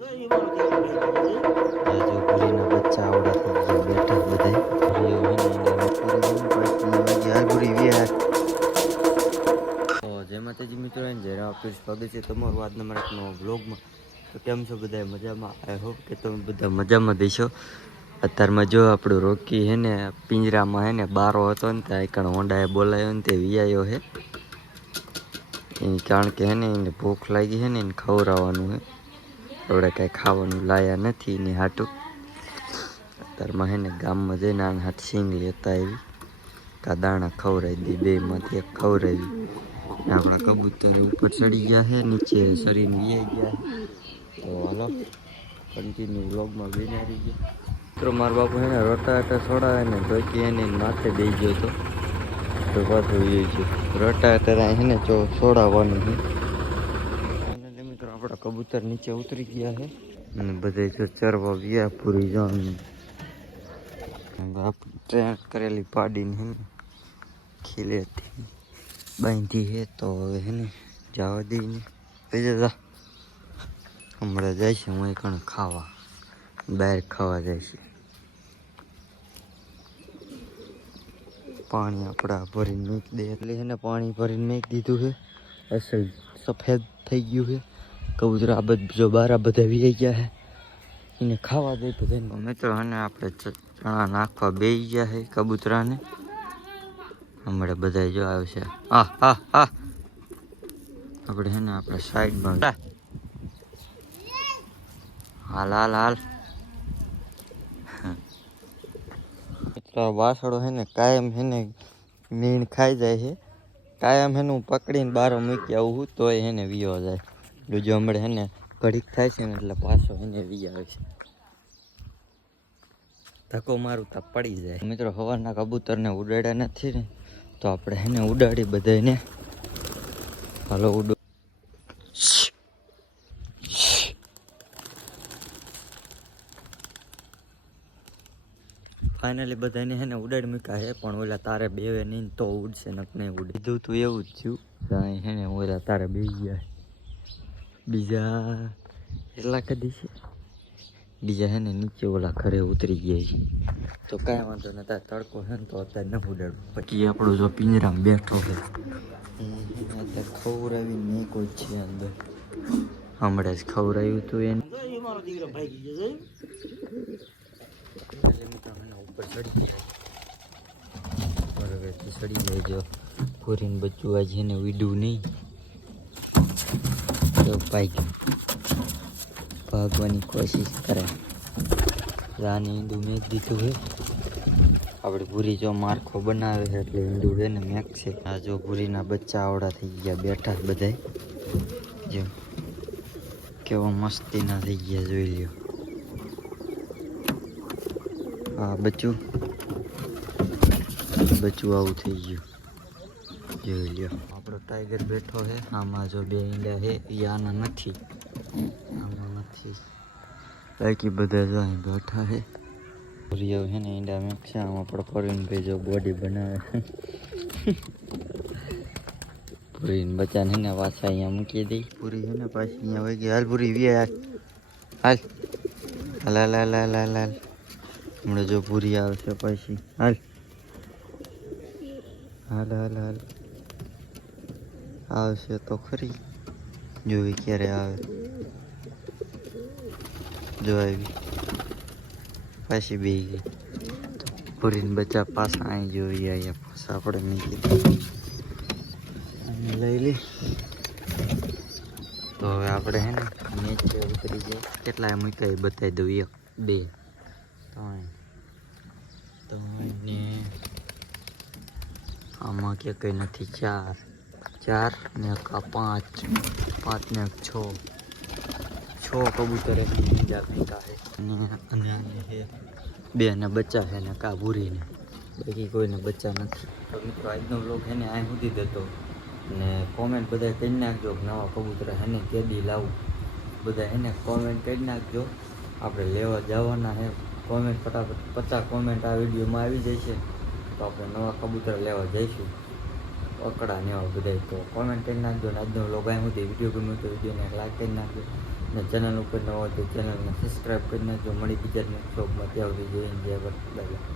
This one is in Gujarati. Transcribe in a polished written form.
જો ભૂરીના બચ્ચા આવડા થઈ ગયા બેઠા બધા તો જય માતાજી મિત્રો જય આપીશ સ્વાગત છે તમારું આજના મારા એક નવા વ્લોગમાં. તો કેમ છો બધા મજામાં? આઈ હોપ કે તમે બધા મજામાં દેશો. અત્યારમાં જો આપણું રોકી હે ને પિંજરામાં હે ને બારો હતો ને ત્યાં એકણ હોંડાએ બોલાયો ને તે વિયાયો હે કારણ કે હે ને એને ભૂખ લાગી હે ને એને ખવડાવવાનું હે. આપણે કાંઈ ખાવાનું લાયા નથી ને હાટું અત્યારમાં હે ને ગામમાં જઈને આને હાથ સિંગ લેતા આવી કા દાણા ખવડાવી દી, બેમાંથી એક ખવડાવી. આપણા કબૂતર ઉપર ચડી ગયા છે, નીચે શરીને વી ગયા છે. તો હાલો કન્ટિન્યુ વ્લોગમાં બેનારી ગયા મિત્રો. મારા બાપુ એને રોટા છોડાવે ને ધોકી એને માથે દઈ ગયો હતો તો પાછું એ છે રોટા એને જો છોડાવવાનું છે. અને મિત્રો આપણા કબૂતર નીચે ઉતરી ગયા છે અને બધા જો ચરવા ગયા પૂરી જવાનું ટ્રેન કરેલી પાડીને હે ખીલેથી બાંધી હે. તો હવે હે ને જવા દઈને જતા હમણાં જાય છે હું કણ ખાવા બહાર ખાવા જાય છે. પાણી આપણા ભરીને મૂકી દે એટલે એને પાણી ભરીને મૂકી દીધું છે. અસલ સફેદ થઈ ગયું છે કબૂતર. આ જો બારા બધા વી ગયા છે એને ખાવા દે બધા મિત્રો. અને આપણે ચણા નાખવા બેસી ગયા છે કબૂતરાને. હમણાં બધા જો આવશે. આપણે છે ને આપણે સાઈડમાં હાલ હાલ હાલ મિત્રો. વાસળો છે ને કાયમ છે ને મીણ ખાઈ જાય છે. કાયમ છે ને હું પકડીને બારો મૂકી આવું તોય છે ને વિયો જાય. જો હમણાં છે ને ઘડીક થાય છે ને એટલે પાછો છે ને વી આવે છે. ધક્કો મારું તો પડી જાય મિત્રો. સવારના કબૂતરને ઉડાડ્યા નથી ને તો આપણે એને ઉડાડી બધાને. હાલો ઉડો. ફાઇનલી બધાને હે ને ઉડાડી મૂક્યા છે પણ ઓલા તારે બેવે નહીં તો ઉડશે નક નહીં ઉડે. કીધું તું એવું જ થયું હે ને ઓલા તારે બેસી ગયા. બીજા એટલા કદી છે બીજા હે ને નીચે ઓલા ઘરે ઉતરી ગયા છે. તો કાંઈ વાંધો ને તાર તડકો છે ને તો અત્યારે ન ઉડાડવું. પછી આપણો જો પિંજરામાં બેઠો છે અત્યારે ખવડાવી નહીં કોઈ છે અંદર. હમણાં જ ખવડાવ્યું હતું એને. ઉપર ચડી જાય ચડી જાય જો પૂરીને બચ્ચું આજે એને વીડું નહીં તો ભાગવાની કોશિશ કરે. રાની ઈંડું મેં દીધું છે. આપણે પૂરી જો મારખો બનાવે છે એટલે ઈંડું છે ને મેક છે. આ જો પૂરીના બચ્ચા આવડા થઈ ગયા બેઠા બધા જો કેવા મસ્તીના થઈ ગયા જોઈ લ્યો. હા બચ્ચું આવું થઈ ગયું જોઈ લ્યો. આપણો ટાઈગર બેઠો છે. આમાં જો બે ઈંડા છે એ આના નથી બાકી બધા જો અહીં બેઠા છે. પૂરીઓ છે ને ઈંડા મેક છે. આમાં આપણે પરવીનભાઈ જો બોડી બનાવે છે. પૂરીને બચ્ચાને ને પાછા અહીંયા મૂકી દઈ. પૂરી છે ને પાછી અહીંયા વહી ગઈ. હાલ પૂરી વી હાલ હાલ હાલ હાલ હાલ હાલ હાલ. હમણાં જો પૂરી આવશે પછી. હાલ હાલ હાલ હાલ આવશે તો ખરી. જોઈ ક્યારે આવે. જો આવી પાછી બે ગઈ. પૂરીને બચ્ચા પાછા અહીં જોઈએ અહીંયા પાછા આપણે મૂકી લઈ લે. તો હવે આપણે હે ને નીચે ઉતરી જાય. કેટલા મૂક્યા એ બતાવી દઉં. 1 2 3 ને આમાં કે કંઈ નથી. 4 ને 5 ને 6 કબૂતર બીજા ફેંકા છે અને બે ને બચ્ચા છે ને કા ભૂરીને બાકી કોઈને બચ્ચા નથી. તો મિત્રો આજનો વ્લોગ એને અહીં સુધી દેતો ને કોમેન્ટ બધા કરી નાખજો. નવા કબૂતર એને કેદી લાવું બધા એને કોમેન્ટ કરી નાખજો. આપણે લેવા જવાના છે. કોમેન્ટ ફટાફટ 50 કોમેન્ટ આ વિડીયોમાં આવી જશે તો આપણે નવા કબૂતર લેવા જઈશું. પકડા ને એવા બધા તો કોમેન્ટ કરી નાખજો. ને આજનો વ્લોગ અહીં સુધી વિડીયો ગમ્યો તો વિડીયોને લાઈક કરી નાખજો. ને ચેનલ ઉપર ન હોય તો ચેનલને સબસ્ક્રાઈબ કરી નાખજો. મળી બીજા બ્લોગમાં ત્યાં સુધી જોઈને જય ભારત. Bye bye.